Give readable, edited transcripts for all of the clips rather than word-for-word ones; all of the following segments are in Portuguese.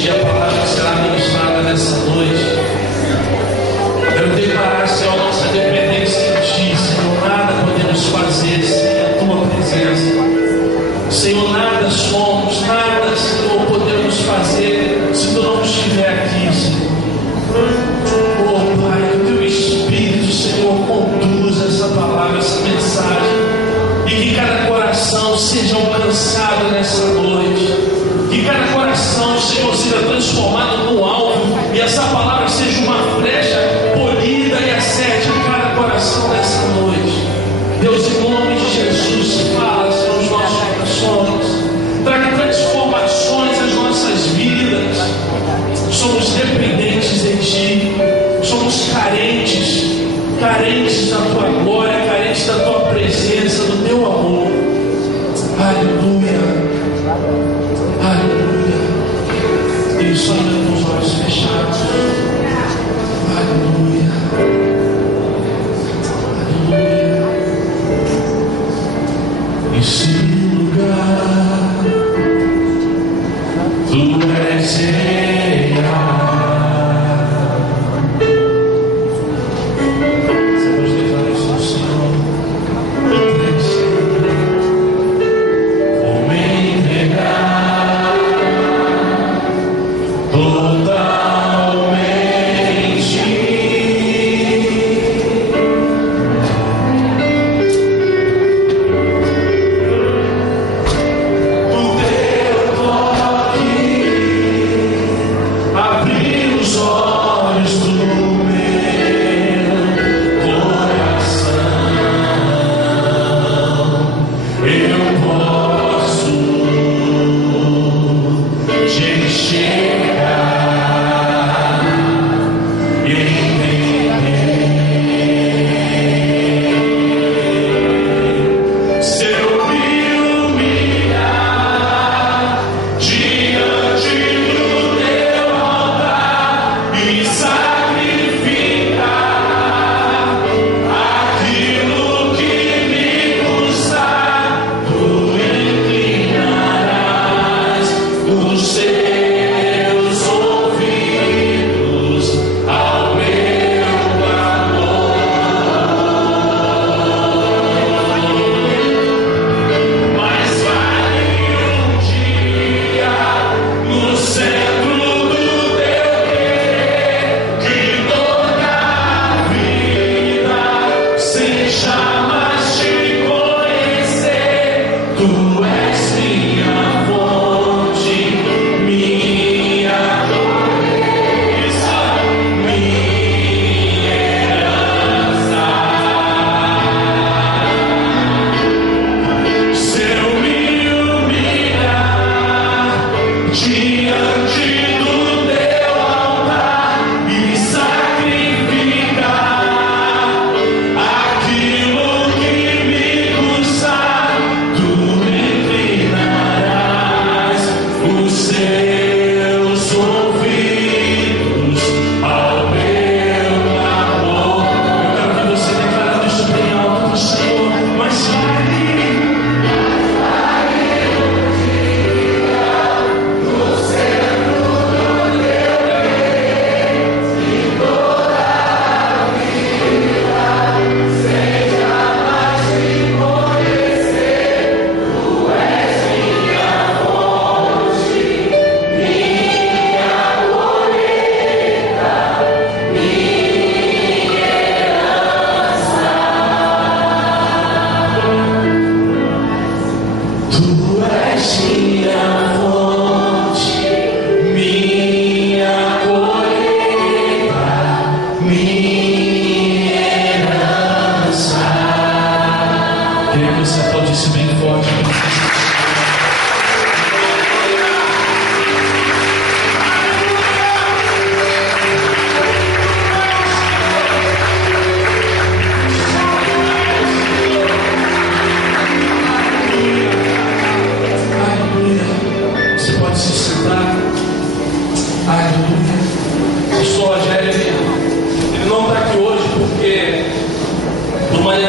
ti a palavra que será ministrada nessa noite. Quero declarar, Senhor, nossa dependência em ti. Senhor, nada podemos fazer sem a tua presença. Senhor, nada somos, nada, Senhor, podemos fazer se tu não estiver aqui, Senhor. Oh, Pai, que o teu Espírito, Senhor, conduza essa palavra, essa mensagem, e que cada coração seja alcançado nessa noite. Que cada coração, Senhor, seja transformado no alvo, e essa palavra seja uma flecha polida e acerte em cada coração nessa noite. Deus, em nome de Jesus, fala, Senhor, os nossos corações, traga transformações às nossas vidas. Somos dependentes de Ti, somos carentes da Tua glória, carentes da Tua presença, do Teu amor. Aleluia, aleluia. Isso, ainda com os olhos fechados. Aleluia, aleluia. Esse lugar, Tu és real. Vamos declarar isso ao Senhor. Tu és real. Vou me entregar totalmente.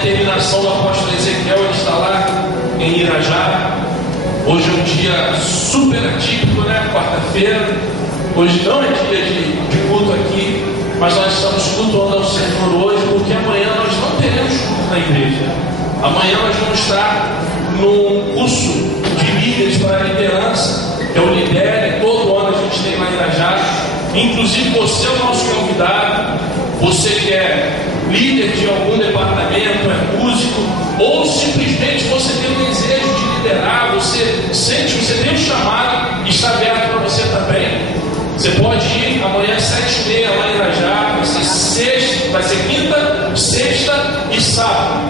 determinação do apóstolo Ezequiel, ele está lá em Irajá. Hoje é um dia super atípico, né? Quarta-feira. Hoje não é dia de culto aqui, mas nós estamos cultuando ao Senhor hoje, porque amanhã nós não teremos culto na igreja. Amanhã nós vamos estar num curso de líderes para a liderança, que é o Lidere. Todo ano a gente tem lá em Irajá. Inclusive você é o nosso convidado. Você que é líder de algum departamento, é músico, ou simplesmente você tem um desejo de liderar, você sente que você tem um chamado, está aberto para você também. Você pode ir amanhã às 7h30 lá em Irajá, vai ser quinta, sexta e sábado.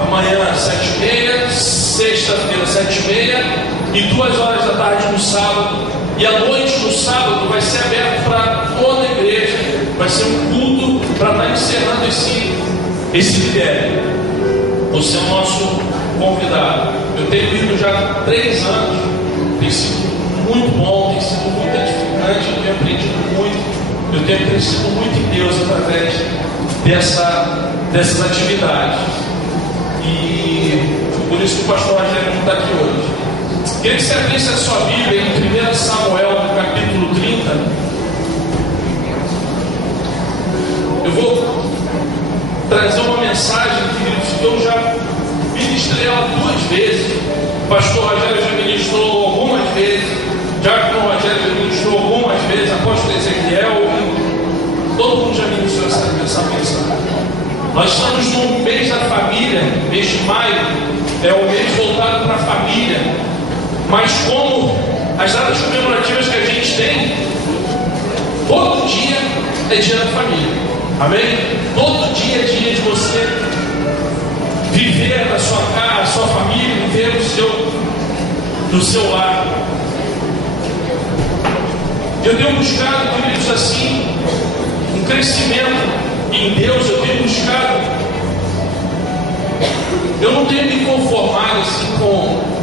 Amanhã às 7h30, sexta-feira 7h30 e 2h no sábado. E à noite no sábado vai ser aberto para toda a igreja. Vai ser um culto para estar encerrando esse lidério. Você é o nosso convidado. Eu tenho ido já há 3 anos. Tem sido muito bom, tem sido muito edificante. Eu tenho aprendido muito. Eu tenho crescido muito em Deus através dessas atividades. E por isso que o pastor Rogério não está aqui hoje. Queria que você abrisse a sua Bíblia em 1 Samuel, no capítulo 30. Eu vou trazer uma mensagem, queridos, que eu já ministrei ela 2 vezes. O pastor Rogério já ministrou algumas vezes. Diácono Rogério já ministrou algumas vezes. Apóstolo Ezequiel. Todo mundo já ministrou essa mensagem. Nós estamos no mês da família. Mês de maio é o mês voltado para a família. Mas como as datas comemorativas que a gente tem, todo dia é dia da família. Amém? Todo dia é dia de você viver a sua casa, a sua família, viver no seu lar. Eu tenho buscado, queridos, assim, um crescimento em Deus. Eu tenho buscado. Eu não tenho me conformado assim com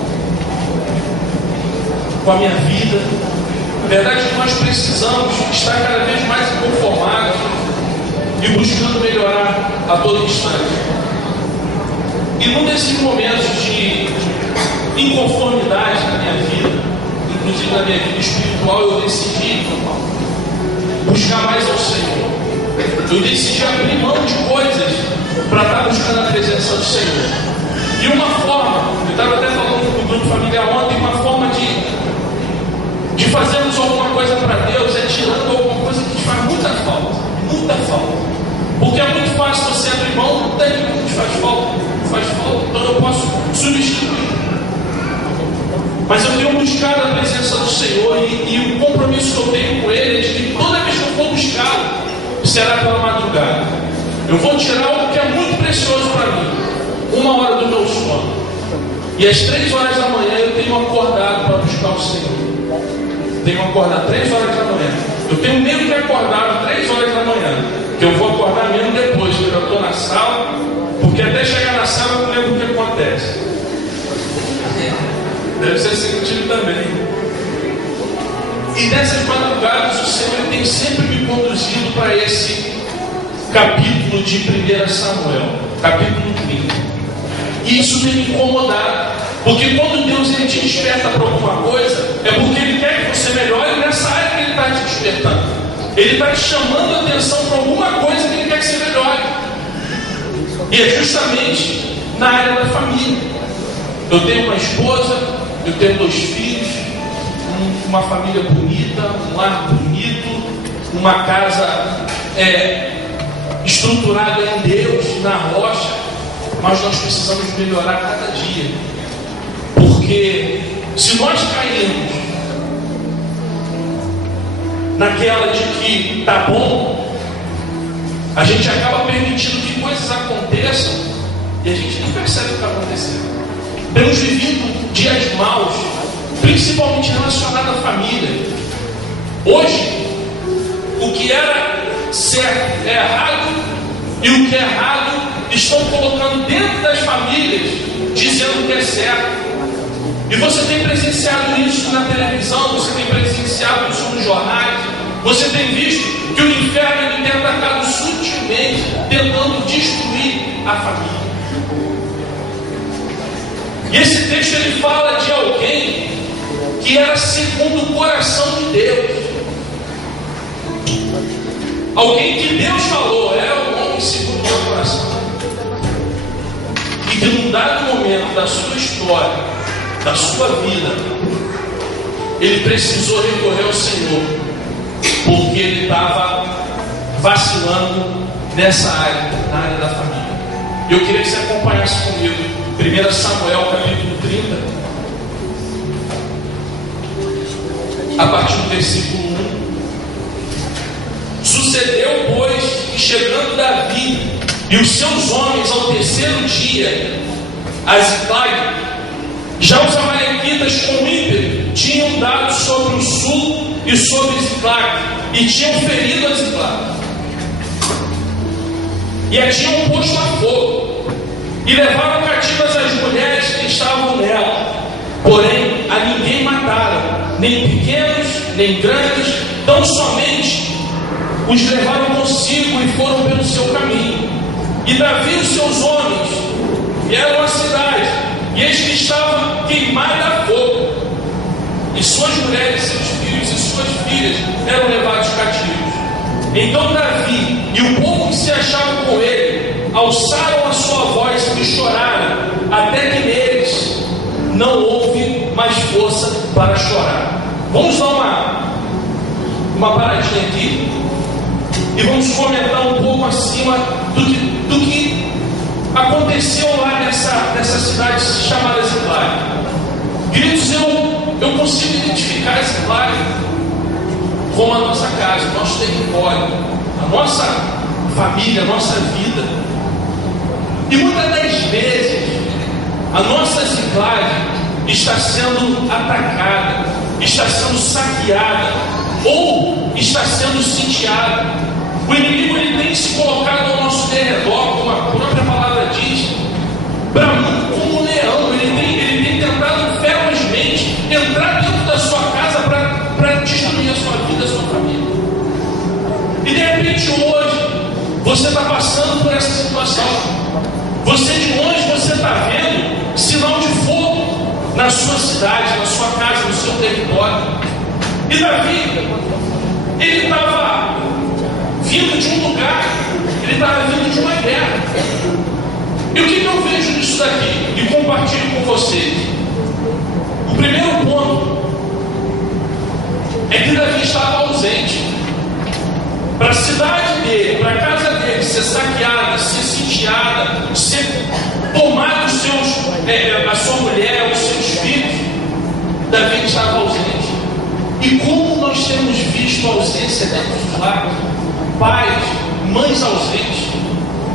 a minha vida. Na verdade, nós precisamos estar cada vez mais conformados e buscando melhorar a todo instante. E num desses momentos de inconformidade na minha vida, inclusive na minha vida espiritual, eu decidi buscar mais ao Senhor. Eu decidi abrir mão de coisas para estar buscando a presença do Senhor. E uma forma, eu estava até falando com o grupo familiar ontem, uma forma de fazermos alguma coisa para Deus é tirando alguma coisa que te faz muita falta. Muita falta. Porque é muito fácil você abrir mão daquilo que te faz falta. Então eu posso substituir. Mas eu tenho buscado a presença do Senhor e o compromisso que eu tenho com Ele é de que toda vez que eu for buscá-lo, será pela madrugada. Eu vou tirar algo que é muito precioso para mim. 1 hora do meu sono. E às 3 horas da manhã eu tenho acordado para buscar o Senhor. Tenho acordado 3 horas da manhã. Eu tenho medo de acordar 3 horas da manhã. Que eu vou acordar mesmo depois, que eu já estou na sala. Porque até chegar na sala eu não lembro o que acontece. Deve ser sentido também. E nessas madrugadas o Senhor tem sempre me conduzido para esse capítulo de 1 Samuel, capítulo 30. E isso tem me incomodado. Porque quando Deus ele te desperta para alguma coisa, é porque Ele quer que você melhore nessa área que Ele está te despertando. Ele está te chamando a atenção para alguma coisa que Ele quer que você melhore. E é justamente na área da família. Eu tenho uma esposa, eu tenho 2 filhos, uma família bonita, um lar bonito, uma casa estruturada em Deus, na rocha. Mas nós precisamos melhorar cada dia. Porque se nós cairmos naquela de que está bom, a gente acaba permitindo que coisas aconteçam e a gente nem percebe o que está acontecendo. Temos vivido dias maus, principalmente relacionado à família. Hoje, o que era certo é errado e o que é errado estão colocando dentro das famílias, dizendo que é certo. E você tem presenciado isso na televisão, você tem presenciado isso nos jornais, você tem visto que o inferno ele tem atacado sutilmente, tentando destruir a família. E esse texto ele fala de alguém que era segundo o coração de Deus. Alguém que Deus falou, era um homem segundo o meu coração. E que num dado momento da sua história, da sua vida, ele precisou recorrer ao Senhor, porque ele estava vacilando nessa área, na área da família. Eu queria que você acompanhasse comigo 1 Samuel capítulo 30, a partir do versículo 1. Sucedeu, pois, que chegando Davi e os seus homens ao terceiro dia a Ziclag, já os amalequitas com ímpeto tinham dado sobre o sul e sobre Ziclag, e tinham ferido a Ziclag, e a tinham posto a fogo, e levaram cativas as mulheres que estavam nela. Porém, a ninguém mataram, nem pequenos, nem grandes, tão somente os levaram consigo e foram pelo seu caminho. E Davi e os seus homens vieram à cidade, e eis que estava queimada a fogo, e suas mulheres, seus filhos e suas filhas eram levados cativos. Então Davi e o povo que se achava com ele alçaram a sua voz e choraram, até que neles não houve mais força para chorar. Vamos dar uma paradinha aqui e vamos comentar um pouco acima do que aconteceu lá nessa cidade chamada Ziclag. Queridos, eu consigo identificar Ziclag como a nossa casa, o nosso território, a nossa família, a nossa vida. E muitas das vezes a nossa Ziclag está sendo atacada, está sendo saqueada ou está sendo sitiada. O inimigo ele tem se colocado ao nosso derredor, como a própria palavra diz, bramando como um leão. Ele tem tentado ferozmente entrar dentro da sua casa para destruir a sua vida, a sua família. E de repente hoje você está passando por essa situação. Você de longe você está vendo sinal de fogo na sua cidade, na sua casa, no seu território. E Davi, ele estava vindo de um lugar, ele estava vindo de uma guerra. E o que eu vejo nisso daqui? E compartilho com vocês. O primeiro ponto é que Davi estava ausente. Para a cidade dele, para a casa dele ser saqueada, ser sitiada, ser tomado a sua mulher, os seus filhos, Davi estava ausente. E como nós temos visto a ausência dentro dos lares? Pais, mães ausentes,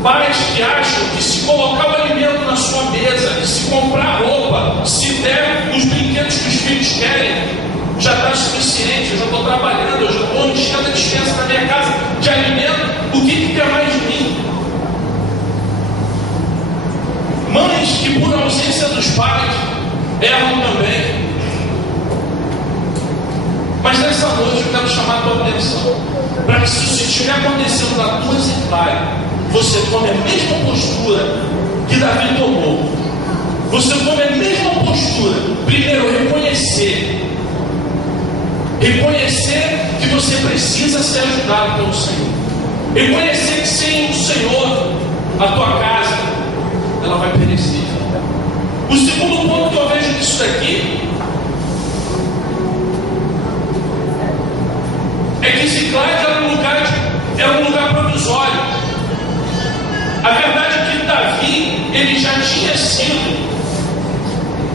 pais que acham que se colocar o alimento na sua mesa, que se comprar roupa, se der os brinquedos que os filhos querem, já está suficiente. Eu já estou trabalhando, eu já estou enchendo a despensa da minha casa de alimento, o que quer mais de mim? Mães que por ausência dos pais erram também. Mas nessa noite eu quero chamar a tua atenção para que, se isso estiver acontecendo na tua Ziclag, você tome a mesma postura que Davi tomou. Você tome a mesma postura. Primeiro, reconhecer que você precisa ser ajudado pelo Senhor. Reconhecer que sem o Senhor a tua casa ela vai perecer. O segundo ponto que eu vejo nisso daqui é que Ziclag era um lugar provisório. A verdade é que Davi ele já tinha sido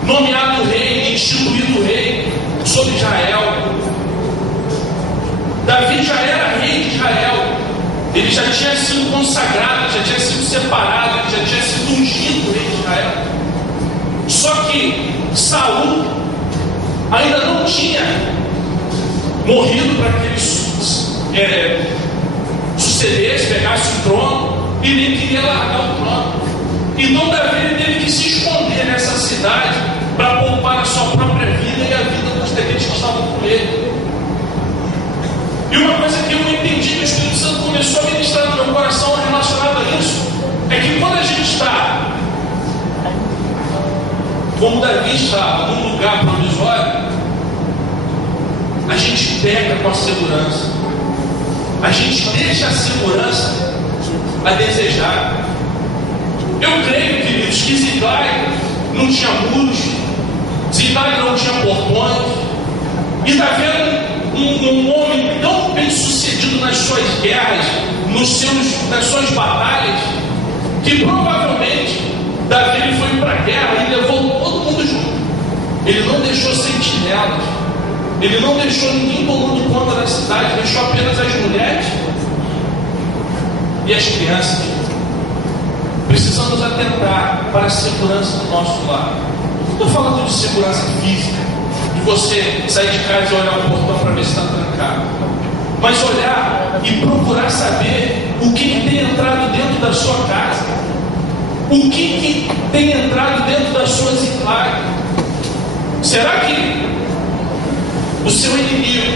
nomeado rei, instituído rei sobre Israel. Davi já era rei de Israel. Ele já tinha sido consagrado, já tinha sido separado, ele já tinha sido ungido rei de Israel. Só que Saul ainda não tinha morrido para que ele sucedesse, pegasse o trono, e nem queria largar o trono. Então Davi ele teve que se esconder nessa cidade para poupar a sua própria vida e a vida dos daqueles que estavam com ele. E uma coisa que eu entendi que o Espírito Santo começou a ministrar no meu coração relacionado a isso é que quando a gente está, como Davi estava, num lugar provisório, a gente peca com a segurança. a gente deixa a segurança a desejar. Eu creio, queridos, que Ziklag não tinha muros, Ziklag não tinha portões, e está vendo um homem tão bem sucedido nas suas guerras, nas suas batalhas, que provavelmente Davi foi para a guerra e levou todo mundo junto. Ele não deixou sentinelas, ele não deixou ninguém tomando conta da cidade, deixou apenas as mulheres e as crianças. Precisamos atentar para a segurança do nosso lar. Não estou falando de segurança física, de você sair de casa e olhar o portão para ver se está trancado, mas olhar e procurar saber o que tem entrado dentro da sua casa, o que tem entrado dentro das suas Ziklag. Será que o seu inimigo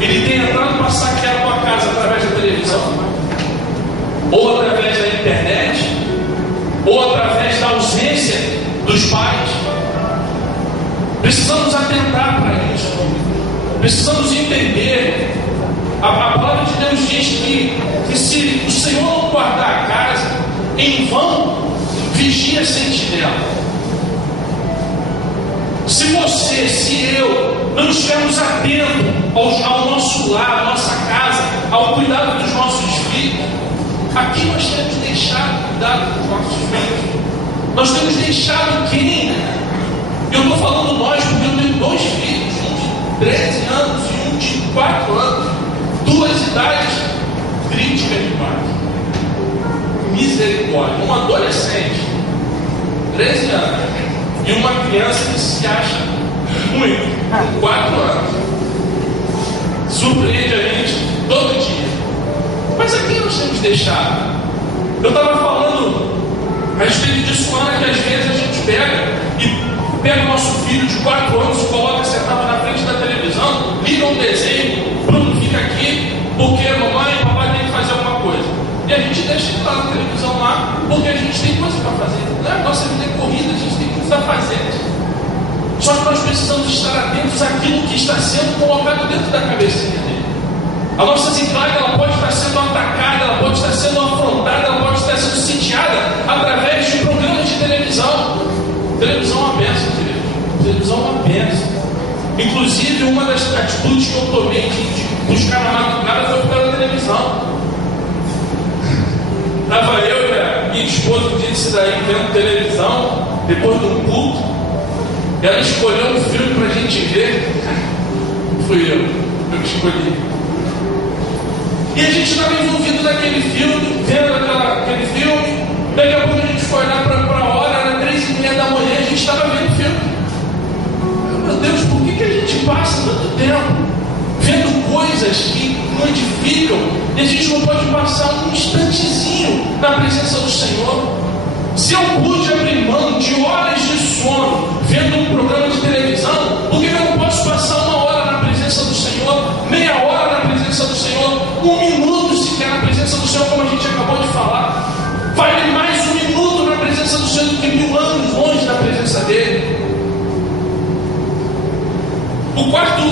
ele tem entrado para saquear a tua casa através da televisão, ou através da internet, ou através da ausência dos pais? Precisamos atentar para isso. Precisamos entender. A palavra de Deus diz que se o Senhor não guardar a casa, em vão vigia a sentinela. Se você, se eu, não estivermos atentos ao nosso lar, à nossa casa, ao cuidado dos nossos filhos, aqui nós temos deixado o cuidado dos nossos filhos. Nós temos deixado quem? Eu estou falando nós porque eu tenho 2 filhos, um de 13 anos e um de 4 anos, 2 idades críticas demais. Misericórdia. Um adolescente, 13 anos, e uma criança que se acha muito, com 4 anos. Surpreende a gente todo dia. Mas aqui nós temos deixado. Eu estava falando a respeito disso, Ana, que às vezes a gente pega o nosso filho de 4 anos e coloca sentado na frente da televisão, liga um desenho, Bruno fica aqui, porque mamãe e papai tem que fazer alguma coisa. E a gente deixa ele lá na televisão lá, porque a gente tem coisa para fazer. Não é? Nossa vida é corrida, a gente tem coisa a fazer. Só que nós precisamos estar atentos àquilo que está sendo colocado dentro da cabecinha dele. A nossa Ziklag, ela pode estar sendo atacada, ela pode estar sendo afrontada, ela pode estar sendo sitiada através de programas de televisão. Televisão é uma bênção, querido. Televisão é uma bênção. Inclusive, uma das atitudes que eu tomei de buscar na madrugada foi pela televisão. Estava eu e a minha esposa um dia desse daí vendo televisão, depois de um culto. Ela escolheu um filme para a gente ver. Fui eu que escolhi. E a gente estava envolvido naquele filme, vendo aquele filme. Daqui a pouco a gente foi olhar para a hora, era 3h30 da manhã, a gente estava vendo o filme. Meu Deus, por que a gente passa tanto tempo vendo coisas que não edificam e a gente não pode passar um instantezinho na presença do Senhor? Se eu pude abrir mão de horas de sono vendo um programa de televisão, por que eu não posso passar 1 hora na presença do Senhor, meia hora na presença do Senhor, 1 minuto sequer na presença do Senhor, como a gente acabou de falar? Vale mais 1 minuto na presença do Senhor do que 1000 anos longe da presença dele. O quarto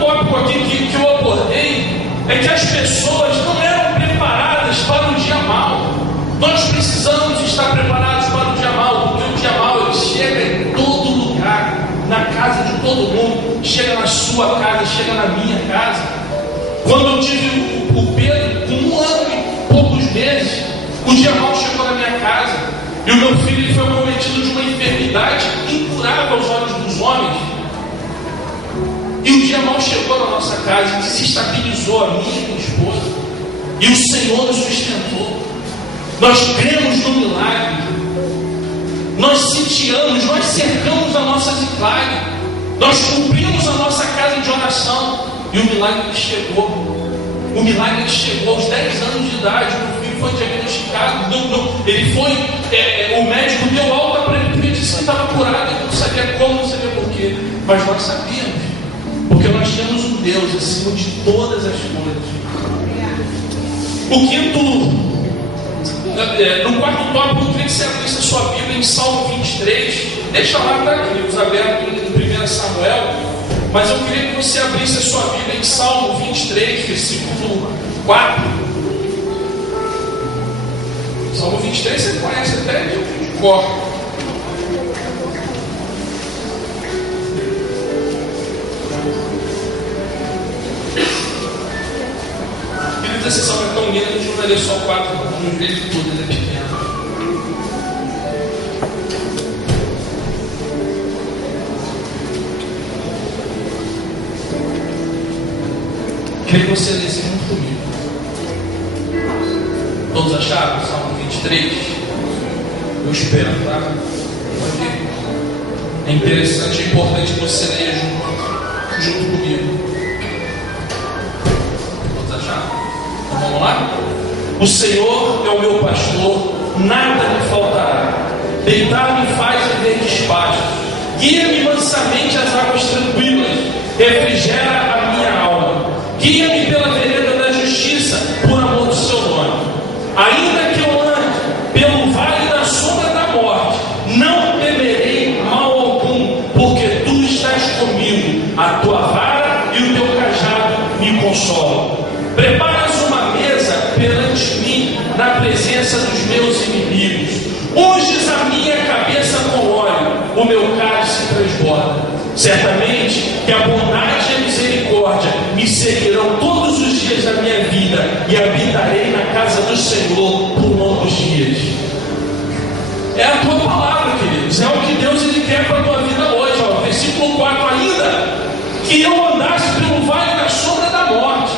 tópico aqui que eu abordei é que as pessoas não eram preparadas para o dia mau. Nós precisamos estar preparados para o dia mau, porque o dia mau ele chega em todo lugar, na casa de todo mundo, chega na sua casa, chega na minha casa. Quando eu tive o Pedro, com 1 ano e poucos meses, o dia mau chegou na minha casa, e o meu filho foi cometido de uma enfermidade incurável aos olhos dos homens. E o dia mau chegou na nossa casa e desestabilizou a minha e minha esposa. E o Senhor nos sustentou. Nós cremos no milagre. Nós sitiamos, nós cercamos a nossa Ziklag. Nós cumprimos a nossa casa de oração. E o milagre chegou. O milagre chegou aos 10 anos de idade. O meu filho foi diagnosticado. Ele foi, o médico deu alta para ele, porque disse que estava curado. Ele não sabia como, não sabia porquê. Mas nós sabíamos. Porque nós temos um Deus acima de todas as coisas. O quinto, no quarto tópico, eu queria que você abrisse a sua Bíblia em Salmo 23. Deixa lá, tá, queridos, aberto em 1 Samuel. Mas eu queria que você abrisse a sua Bíblia em Salmo 23, versículo 4. Salmo 23 você conhece até de cor. Queridos, esse salmo é tão lindo que a gente não vai ler só 4, vamos ver ele tudo, ele é pequeno. Queria que você lesse junto comigo. Todos acharam? Salmo 23? Eu espero, tá? É interessante e importante que você leia junto comigo. Todos acharam? Então vamos lá? O Senhor é o meu pastor, nada me faltará. Deitar-me faz verdes pastos. Guia-me mansamente às águas tranquilas. Refrigera a minha alma. Guia-me pela vereda da justiça, por amor do seu nome. Ainda que eu ande pelo vale da sombra da morte, não temerei mal algum, porque tu estás comigo. A tua vara e o teu cajado me consolam. Preparas uma mesa perante mim, na presença dos meus inimigos. Unges a minha cabeça com óleo, o meu cálice transborda. Certamente que a bondade e a misericórdia me seguirão todos os dias da minha vida, e habitarei na casa do Senhor por longos dias. É a tua palavra, queridos, é o que Deus ele quer para a tua vida hoje. Ó. Versículo 4: ainda que eu andasse pelo vale da sombra da morte.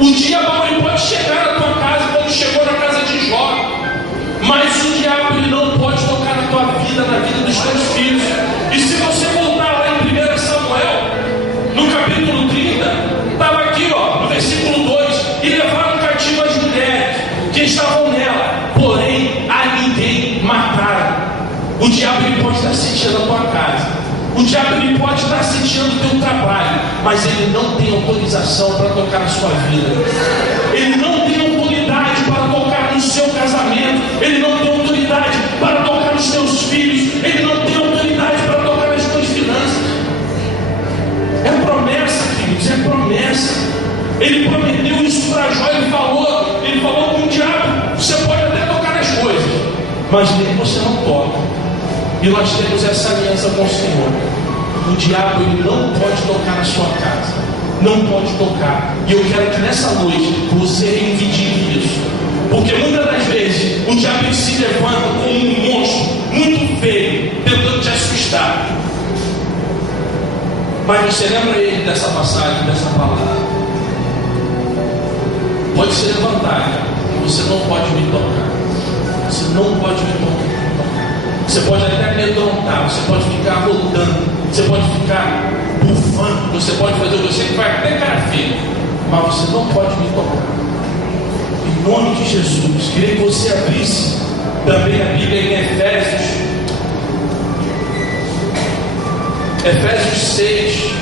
O dia mau ele pode chegar na tua casa como chegou na casa de Jó, mas o diabo ele não pode tocar na tua vida, na vida dos teus filhos. E se você voltar lá em 1 Samuel, no capítulo 30, estava aqui, ó, no versículo 2: e levaram cativo as mulheres que estavam nela, porém a ninguém mataram. O diabo ele pode estar sitiando a tua casa, o diabo ele pode estar sitiando o teu trabalho, mas ele não tem autorização para tocar na sua vida. Ele não tem autoridade para tocar no seu casamento. Ele não tem autoridade para tocar nos teus filhos. Ele não tem autoridade para tocar nas tuas finanças. É promessa, filhos, é promessa. Ele prometeu isso para Jó. Ele falou com o diabo: você pode até tocar nas coisas, mas nele você não toca. E nós temos essa aliança com o Senhor. O diabo ele não pode tocar na sua casa, não pode tocar. E eu quero que nessa noite você reivindique isso, porque muitas das vezes o diabo ele se levanta como um monstro muito feio, tentando te assustar. Mas você lembra ele dessa passagem, dessa palavra? Pode se levantar, você não pode me tocar. Você não pode me tocar. Você pode até amedrontar, você pode ficar rodando, você pode ficar bufando, você pode fazer o que você vai até cara feia, mas você não pode me tocar. Em nome de Jesus, queria que você abrisse também a Bíblia em Efésios 6. Efésios 6.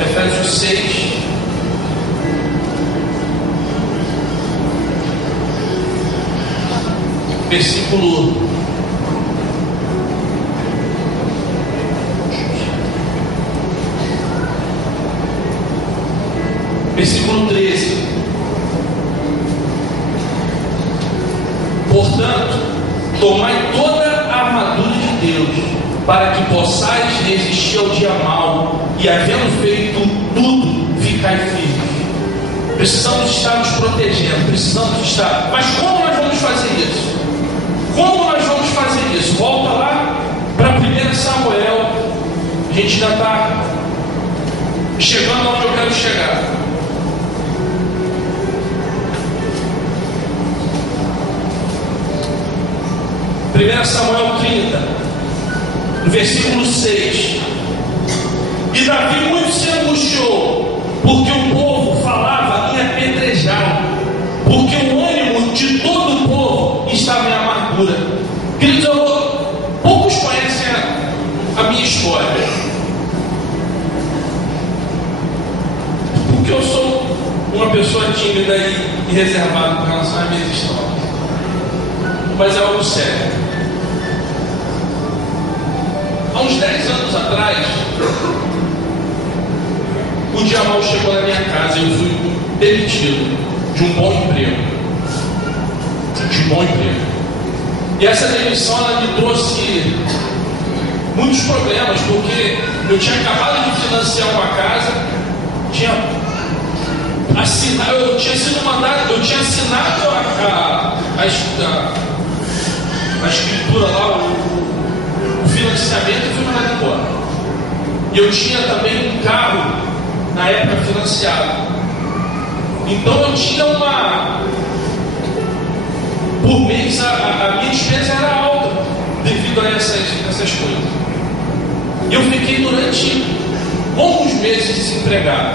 Efésios 6. Versículo Versículo 13. Portanto, tomai toda a armadura de Deus, para que possais resistir ao dia mau, e havendo feito tudo, ficai firmes. Precisamos estar nos protegendo, precisamos estar. Mas como nós vamos fazer isso? Como nós vamos fazer isso? Volta lá para 1 Samuel. A gente ainda está chegando onde eu quero chegar. 1 Samuel 30, no versículo 6. E Davi muito se angustiou, porque o povo falava em apedrejá-lo, porque o ânimo de todo o povo estava em amargura. Queridos, poucos conhecem a minha história, porque eu sou uma pessoa tímida e reservada com relação às minhas histórias, mas é algo sério. Há uns 10 anos atrás, o dia mal chegou na minha casa e eu fui demitido de um bom emprego. E essa demissão ela me trouxe muitos problemas, porque eu tinha acabado de financiar uma casa, eu tinha assinado a escritura lá, o financiamento, e fui mandado embora. E eu tinha também um carro na época financiado. Então eu tinha por mês a minha despesa era alta devido a essas coisas. E eu fiquei durante longos meses desempregado.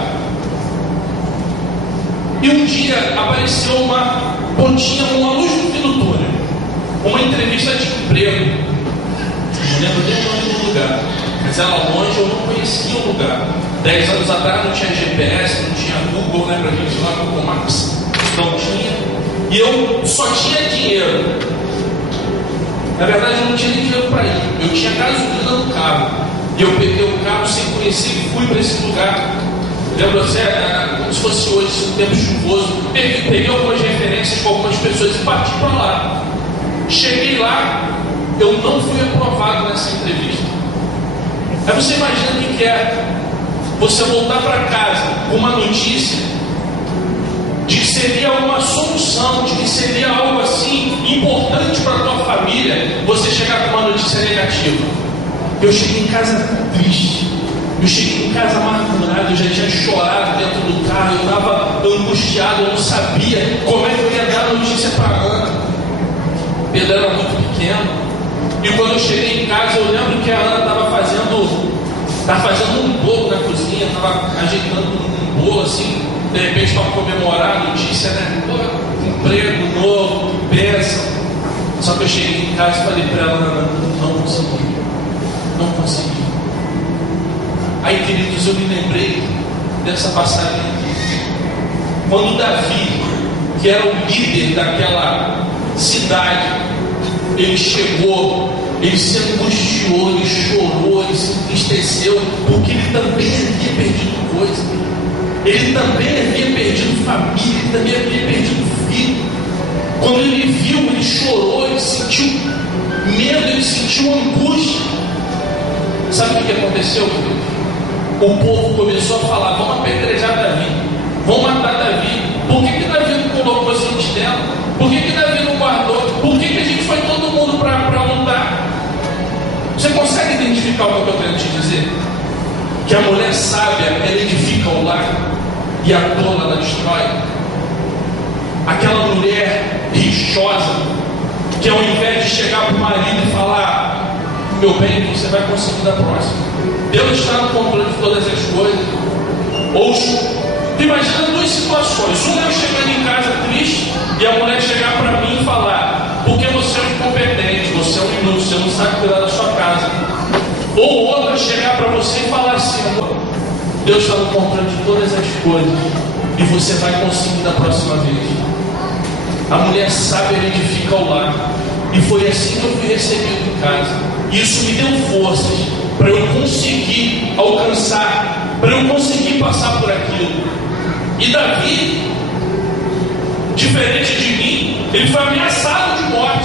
E um dia apareceu uma pontinha, uma luz no fim do túnel, uma entrevista de emprego. Não lembro nem o nome do lugar, mas era longe, eu não conhecia o lugar. 10 anos atrás não tinha GPS, não tinha Google, né, pra gente ir lá, Google Maps. Não tinha. E eu só tinha dinheiro. Na verdade, eu não tinha nem dinheiro para ir. Eu tinha gasolina no carro. E eu peguei o carro sem conhecer e fui para esse lugar. Lembro assim, como se fosse hoje, um tempo chuvoso. Peguei algumas referências com algumas pessoas e parti para lá. Cheguei lá, eu não fui aprovado nessa entrevista. Aí você imagina o que é você voltar para casa com uma notícia de que seria uma solução, de que seria algo assim importante para a tua família, você chegar com uma notícia negativa. Eu cheguei em casa triste, eu cheguei em casa amargurado, eu já tinha chorado dentro do carro, eu estava angustiado, eu não sabia como é que eu ia dar a notícia para a Ana. Pedro era muito pequeno. E quando eu cheguei em casa, eu lembro que a Ana estava fazendo um bolo na cozinha, estava ajeitando um bolo assim, de repente para comemorar a notícia, né? Emprego novo, bênção. Só que eu cheguei em casa e falei para ela, não consegui. Aí, queridos, eu me lembrei dessa passagem aqui. Quando Davi, que era o líder daquela cidade, ele chegou, ele se angustiou, ele chorou, ele se entristeceu, porque ele também havia perdido coisa. Ele também havia perdido família, ele também havia perdido filho. Quando ele viu, ele chorou, ele sentiu medo, ele sentiu angústia. Sabe o que aconteceu, querido? O povo começou a falar, vamos apedrejar Davi, vamos matar Davi. Por que Davi não colocou sentinela? Por que Davi não guardou? Por que a gente foi todo mundo para lutar? Você consegue identificar o que eu estou querendo te dizer? Que a mulher sábia, ela edifica o lar e a tola ela destrói. Aquela mulher rixosa, que ao invés de chegar para o marido e falar, meu bem, você vai conseguir da próxima. Deus está no controle de todas as coisas. Ou imagina duas situações. Uma eu chegando em casa triste e a mulher chegar para mim e falar, porque você é um incompetente, você é um inútil, você não sabe cuidar da sua casa. Ou outra chegar para você e falar assim, Deus está no controle de todas as coisas e você vai conseguir da próxima vez. A mulher sábia edifica o lar. E foi assim que eu fui recebido em casa. Isso me deu forças para eu conseguir alcançar, para eu conseguir passar por aquilo. E Davi, diferente de mim, ele foi ameaçado de morte,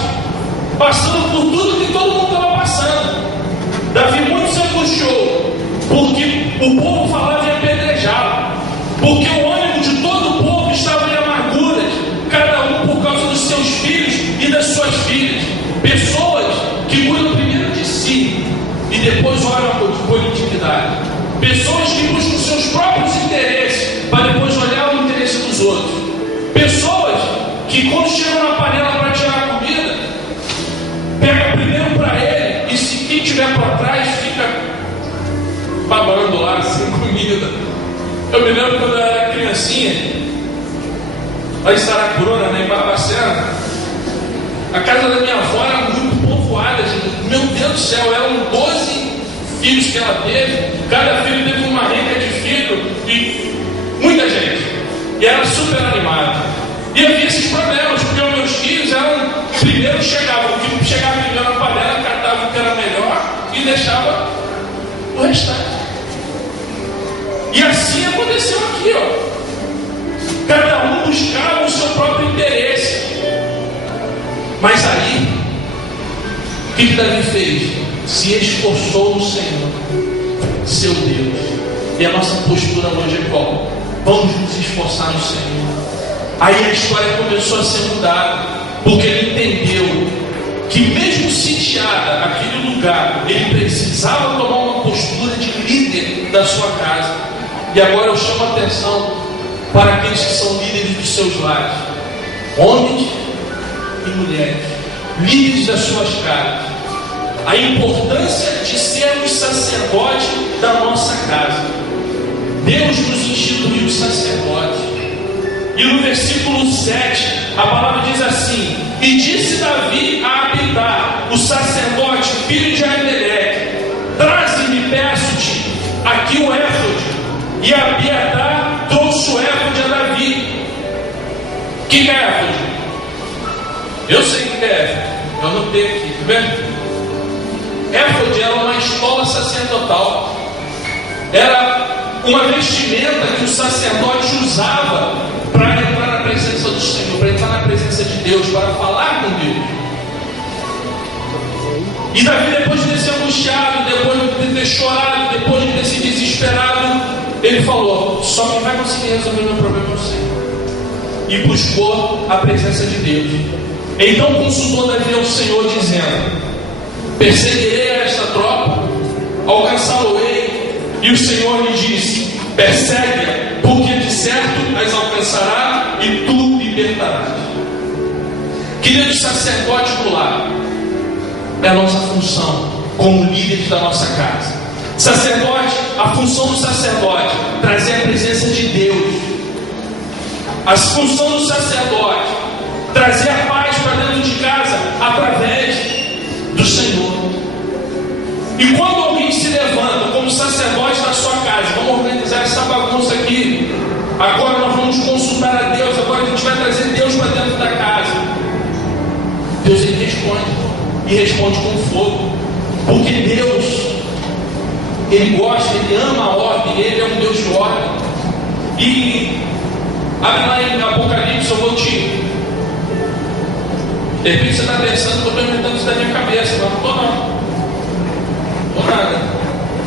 passando por tudo que todo mundo estava passando. Davi muito se angustiou, porque o povo falava em apedrejá-lo, porque o ânimo de todo o povo estava em amarguras, cada um por causa dos seus filhos e das suas filhas. Pessoas que cuidam primeiro de si e depois olham por intimidade. Pessoas que buscam seus próprios interesses para depois olhar o interesse dos outros. Pessoas que quando chegam na panela para tirar a comida, pegam babando lá, sem comida. Eu me lembro quando eu era criancinha, lá em Saracuruna, em Barbacena, a casa da minha avó era muito povoada, gente. Meu Deus do céu, eram 12 filhos que ela teve, cada filho teve uma renca de filho, e muita gente, e era super animada. E havia esses problemas, porque os meus filhos primeiro chegavam, o que chegava primeiro na panela, catava o que era melhor e deixava o restante. E assim aconteceu aqui, ó. Cada um buscava o seu próprio interesse. Mas aí, o que Davi fez? Se esforçou no Senhor, seu Deus. E a nossa postura hoje é qual? Vamos nos esforçar no Senhor. Aí a história começou a ser mudada, porque ele entendeu que mesmo sitiada aquele lugar, ele precisava tomar uma postura de líder da sua casa. E agora eu chamo a atenção para aqueles que são líderes dos seus lares, homens e mulheres, líderes das suas casas, a importância de sermos sacerdotes da nossa casa. Deus nos instituiu sacerdotes. E no versículo 7, a palavra diz assim: e disse Davi a Abidá, o sacerdote, filho de Ahimelec: traze-me, peço-te, aqui o éfode. E Abiatar trouxe o éfode a Davi. O que é éfode? Eu sei o que é éfode, eu anotei aqui, tá vendo? Éfode era uma estola sacerdotal, era uma vestimenta que o sacerdote usava para entrar na presença do Senhor, para entrar na presença de Deus, para falar com Deus. E Davi, depois de ter se angustiado, depois de ter chorado, depois de ter se desesperado, ele falou: só quem vai conseguir resolver o meu problema é o Senhor. E buscou a presença de Deus. Então consultou Davi ao Senhor, dizendo: perseguirei a esta tropa, alcançá-lo-ei. E o Senhor lhe disse: persegue-a, porque de certo as alcançará e tu libertarás. Querido sacerdote do lar, é a nossa função como líderes da nossa casa. Sacerdote, a função do sacerdote, trazer a presença de Deus. A função do sacerdote, trazer a paz para dentro de casa através do Senhor. E quando alguém se levanta como sacerdote da sua casa, vamos organizar essa bagunça aqui, agora nós vamos consultar a Deus, agora a gente vai trazer Deus para dentro da casa. Deus, ele responde, e responde com fogo, porque Deus, ele gosta, ele ama a ordem, ele é um Deus de ordem. E abre lá em Apocalipse, eu vou te... De repente você está pensando que eu estou inventando isso da minha cabeça, mas não estou não. Não nada.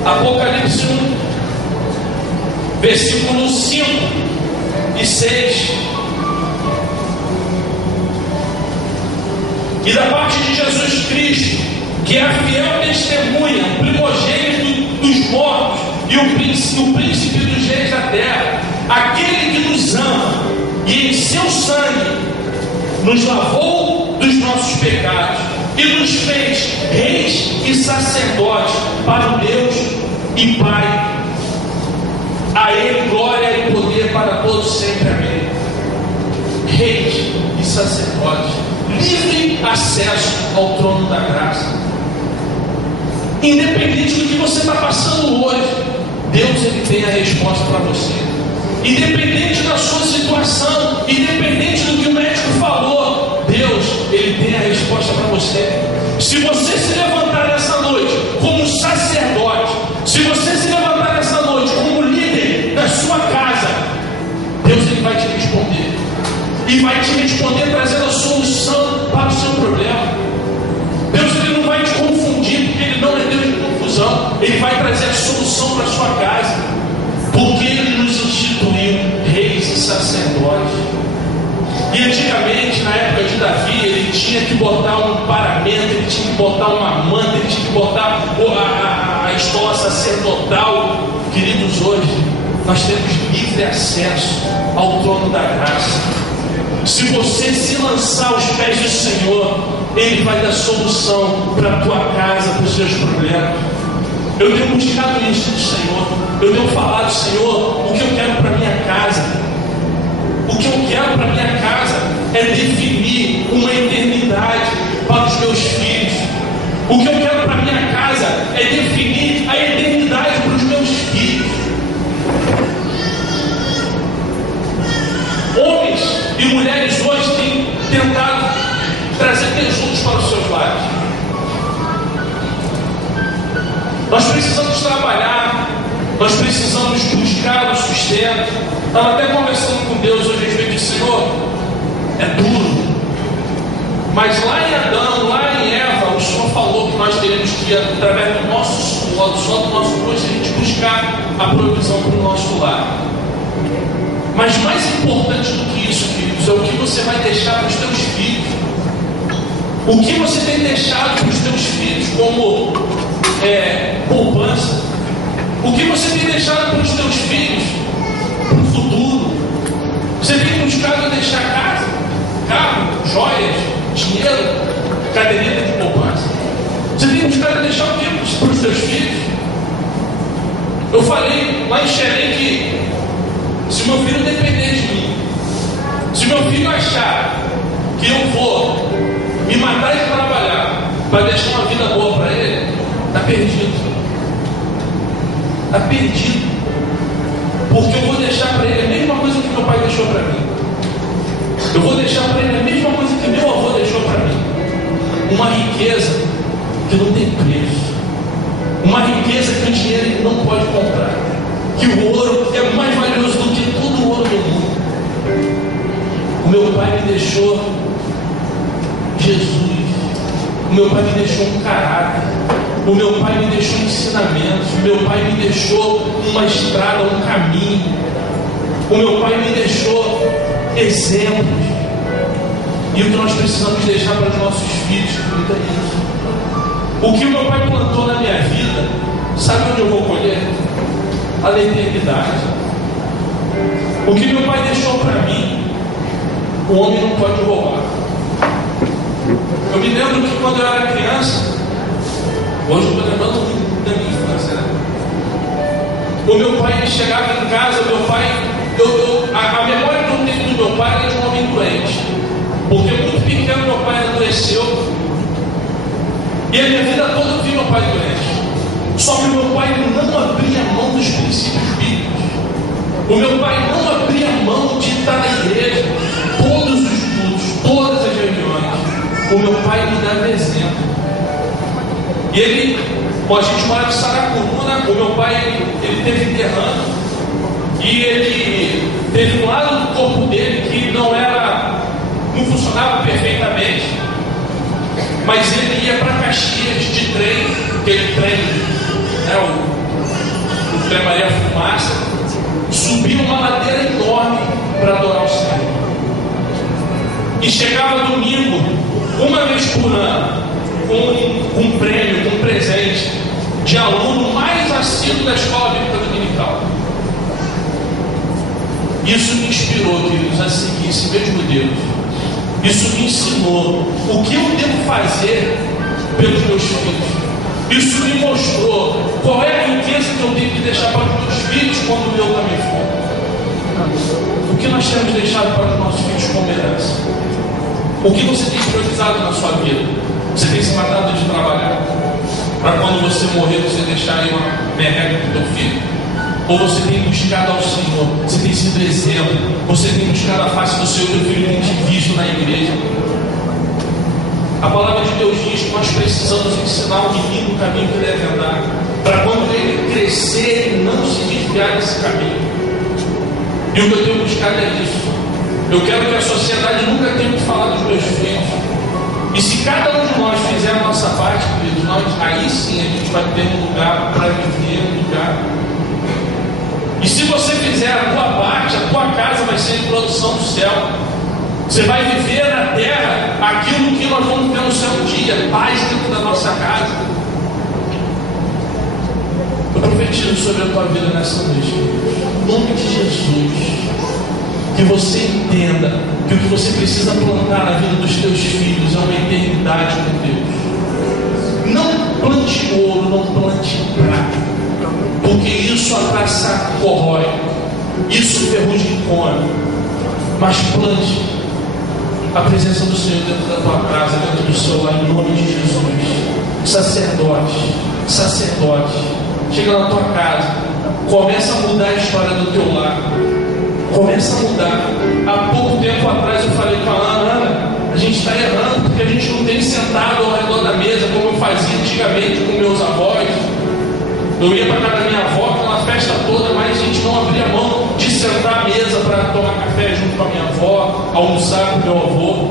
Apocalipse 1, versículos 5 e 6. E da parte de Jesus Cristo, que é a fiel testemunha, o primogênito dos mortos e o príncipe dos reis da terra, aquele que nos ama e em seu sangue nos lavou dos nossos pecados e nos fez reis e sacerdotes para o Deus e Pai. A Ele glória e poder para todos sempre. Amém. Reis e sacerdotes, livre acesso ao trono da graça. Independente do que você está passando hoje, Deus, ele tem a resposta para você. Independente da sua situação, independente do que o médico falou, Deus, ele tem a resposta para você. Se você se levantar nessa noite como sacerdote, se você se levantar nessa noite como líder da sua casa, Deus, ele vai te responder. E vai te responder trazendo a solução para o seu problema. Deus, ele não vai te confundir, porque ele não é Deus de confusão. Ele vai trazer a solução para a sua casa, porque ele nos instituiu reis e sacerdotes. E antigamente, na época de Davi, ele tinha que botar um paramento, ele tinha que botar uma manta, ele tinha que botar a estola sacerdotal. Queridos, hoje nós temos livre acesso ao trono da graça. Se você se lançar aos pés do Senhor, ele vai dar solução para a tua casa, para os seus problemas. Eu tenho buscado isso do Senhor. Eu tenho falado, Senhor, o que eu quero para minha casa. O que eu quero para minha casa é definir uma eternidade para os meus filhos. O que eu quero para minha casa é definir a eternidade para os meus filhos. Homens e mulheres hoje têm tentado trazer beijos para os seus lares. Nós precisamos trabalhar, nós precisamos buscar o sustento. Estava até conversando com Deus hoje a respeito de Senhor, é duro. Mas lá em Adão, lá em Eva, o Senhor falou que nós teríamos que, através do nosso suor, do suor do nosso rosto, a gente buscar a provisão para o nosso lar. Mas mais importante do que isso, queridos, é o que você vai deixar para os teus filhos. O que você tem deixado para os teus filhos como poupança? O que você tem deixado para os teus filhos para o futuro? Você tem buscado deixar casa, carro, joias, dinheiro, caderneta de poupança? Você tem buscado deixar o que para os teus filhos? Eu falei lá em Xerém que se meu filho depender de mim, se meu filho achar que eu vou me matar e trabalhar para deixar uma vida boa para ele, está perdido. Está perdido. Porque eu vou deixar para ele a mesma coisa que meu pai deixou para mim. Eu vou deixar para ele a mesma coisa que meu avô deixou para mim. Uma riqueza que não tem preço. Uma riqueza que o dinheiro não pode comprar. Que o ouro é mais valioso do que todo o ouro do mundo. O meu pai me deixou Jesus. O meu pai me deixou um caráter. O meu pai me deixou ensinamentos. O meu pai me deixou uma estrada, um caminho. O meu pai me deixou exemplos. E o que nós precisamos deixar para os nossos filhos é isso. O que o meu pai plantou na minha vida, sabe onde eu vou colher? A eternidade. O que meu pai deixou para mim, o homem não pode roubar. Eu me lembro que quando eu era criança, hoje eu estou lembrando muito da minha infância, né? O meu pai chegava em casa, meu pai, a memória que eu tenho do meu pai era de um homem doente. Porque muito pequeno meu pai adoeceu. E a minha vida toda eu vi meu pai doente. Só que o meu pai não abria mão dos princípios bíblicos. O meu pai não abria mão de estar na igreja, todos os estudos, todas as reuniões. O meu pai me dava exemplo. E ele, a gente mora em Saracuruna, o meu pai, ele teve derrame. E ele teve um lado do corpo dele que não funcionava perfeitamente. Mas ele ia para Caxias de trem, aquele trem, o trem Maria Fumaça, subia uma ladeira enorme para adorar o Senhor. E chegava domingo, uma vez por ano, com um prêmio, com um presente de aluno mais assíduo da escola bíblica dominical. Isso me inspirou, queridos, a seguir esse mesmo Deus. Isso me ensinou o que eu devo fazer pelos meus filhos. Isso me mostrou qual é a riqueza que eu tenho que deixar para os meus filhos quando eu também for. O que nós temos deixado para os nossos filhos como herança? O que você tem priorizado na sua vida? Você tem se matado de trabalhar para quando você morrer você deixar aí uma merreca para o teu filho? Ou você tem buscado ao Senhor? Você tem sido exemplo? Você tem buscado a face do Senhor? Teu filho tem te visto na igreja? A palavra de Deus diz que nós precisamos ensinar o menino o caminho que deve andar, para quando ele crescer e não se desviar desse caminho. E o que eu tenho buscado é isso. Eu quero que a sociedade nunca tenha que falar dos meus filhos. E se cada um de nós fizer a nossa parte, queridos, aí sim a gente vai ter um lugar para viver, um lugar. E se você fizer a tua parte, a tua casa vai ser a introdução do céu. Você vai viver na terra aquilo que nós vamos ver no céu um dia, paz dentro da nossa casa. Eu profetizo sobre a tua vida nessa noite, em nome de Jesus. Que você entenda que o que você precisa plantar na vida dos teus filhos é uma eternidade com Deus. Não plante ouro, não plante prata. isso a traça corrói, isso o ferrugem come, mas plante a presença do Senhor dentro da tua casa, dentro do seu lar, em nome de Jesus. Sacerdote, chega na tua casa, começa a mudar a história do teu lar, começa a mudar. Há pouco tempo atrás eu falei com a Ana, a gente está errando porque a gente não tem sentado ao redor da mesa como eu fazia antigamente com meus avós. Eu ia para casa da minha avó, aquela festa toda, mas a gente não abria mão de sentar à mesa para tomar café junto com a minha avó, almoçar com meu avô.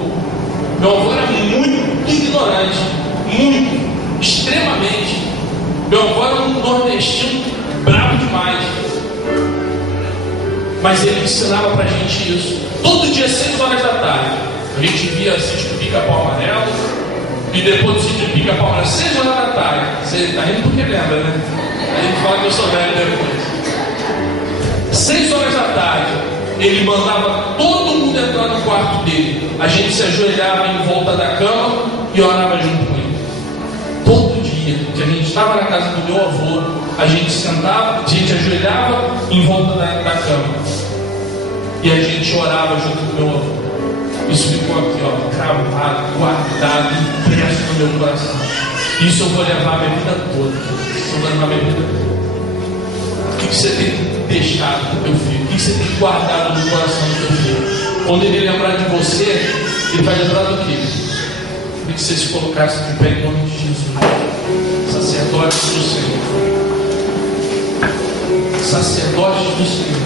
Meu avô era muito ignorante, muito, extremamente. Meu avô era um nordestino bravo demais. Mas ele ensinava pra gente isso. Todo dia, 6 horas da tarde, a gente via sítio Pica-Pau Amarelo. E depois do sítio Pica-Pau Amarelo, 6 horas da tarde. Você tá rindo porque lembra, né? A gente fala que eu sou velho depois. 6 horas da tarde, ele mandava todo mundo entrar no quarto dele. A gente se ajoelhava em volta da cama e orava junto com ele. Todo dia que a gente estava na casa do meu avô, a gente sentava, a gente ajoelhava em volta da cama e a gente orava junto com meu avô. Isso ficou aqui, ó, cravado, guardado, impresso no meu coração. Isso eu vou levar a minha vida toda. Eu vou levar a minha vida toda. O que você tem deixado do teu filho? O que você tem guardado no coração do teu filho? Quando ele lembrar de você, ele vai lembrar do quê? Que você se colocasse de pé em nome de Jesus. Sacerdotes do Senhor. Sacerdotes do Senhor.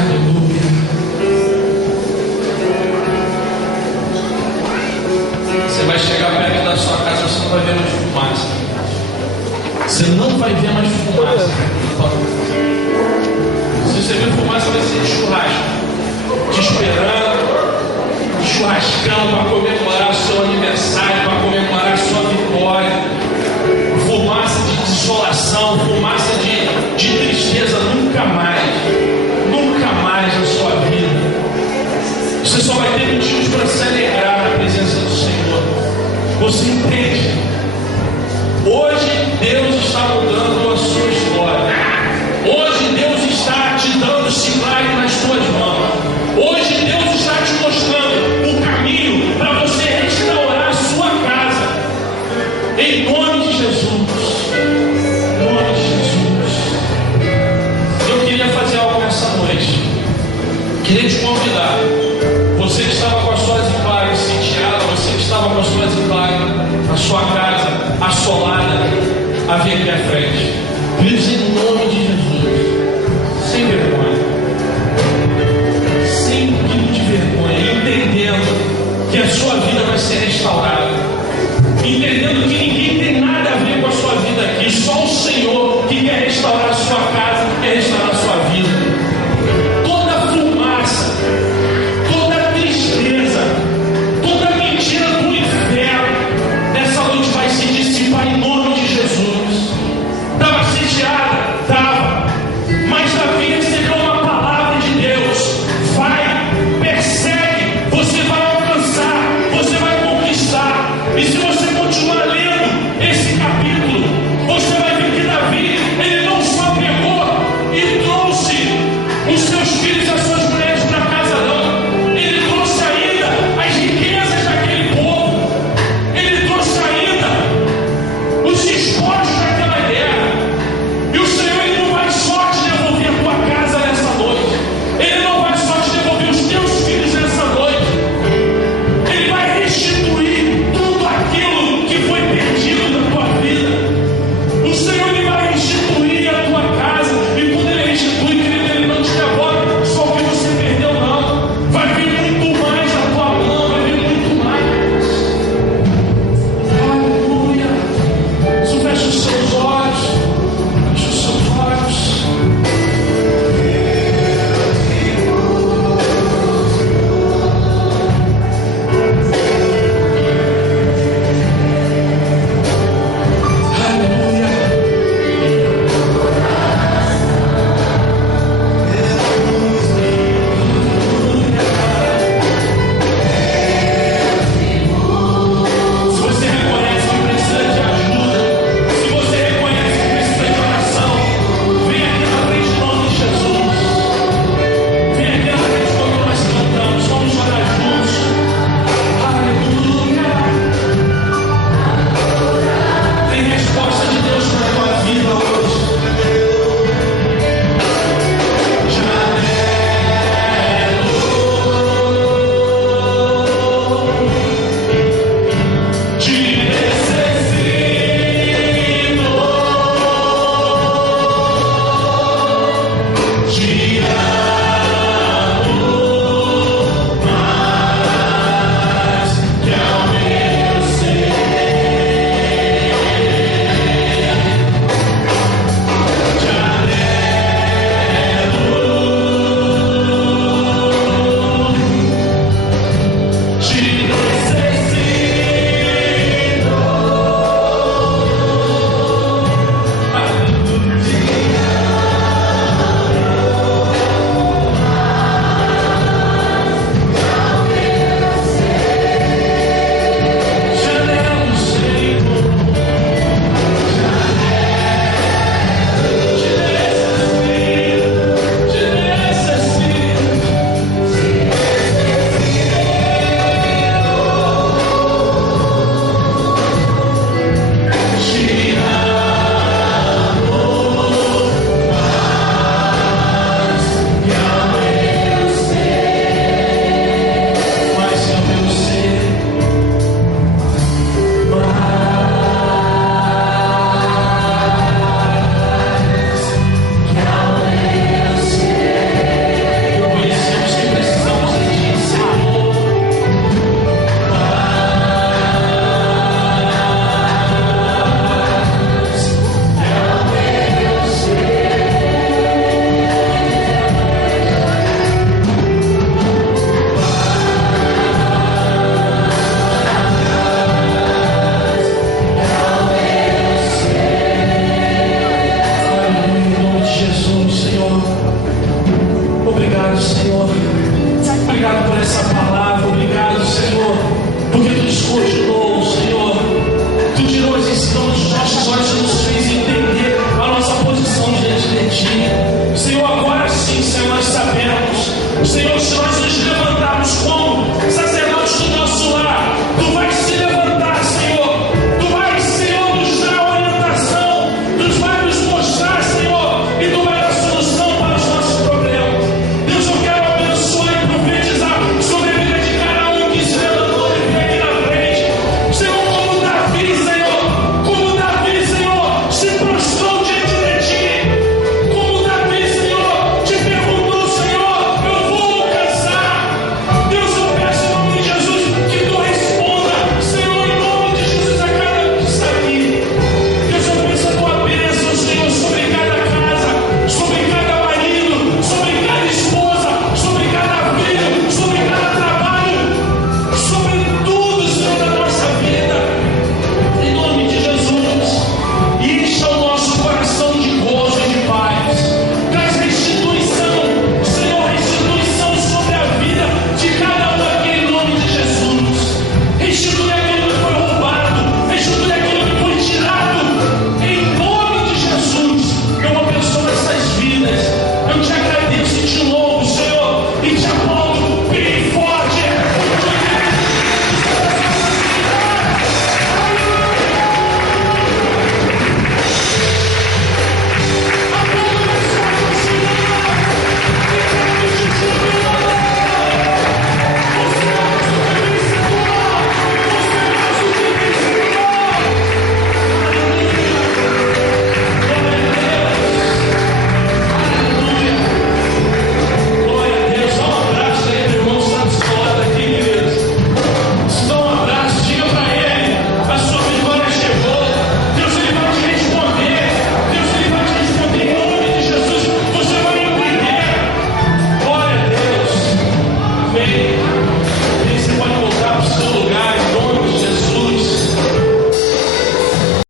Aleluia. Você vai chegar perto da sua casa, você não vai ver mais fumaça. Você não vai ver mais fumaça. Se você ver fumaça, vai ser de churrasco. Te esperando. Churrascão para comemorar o seu aniversário, para comemorar a sua vitória. Fumaça de desolação, fumaça de tristeza, nunca mais na sua vida. Você só vai ter motivos para se alegrar na presença do Senhor. Você entende? Hoje Deus está mudando a sua história. Hoje Deus está te dando esse milagre nas tuas mãos. Hoje Deus está te mostrando o caminho para você restaurar a sua casa. Em nome de Jesus. Em nome de Jesus. Eu queria fazer algo nessa noite. Queria te convidar. Você que estava com as suas enclaves sitiadas, você que estava com as suas enclaves, a sua casa assolada, a vir aqui à frente.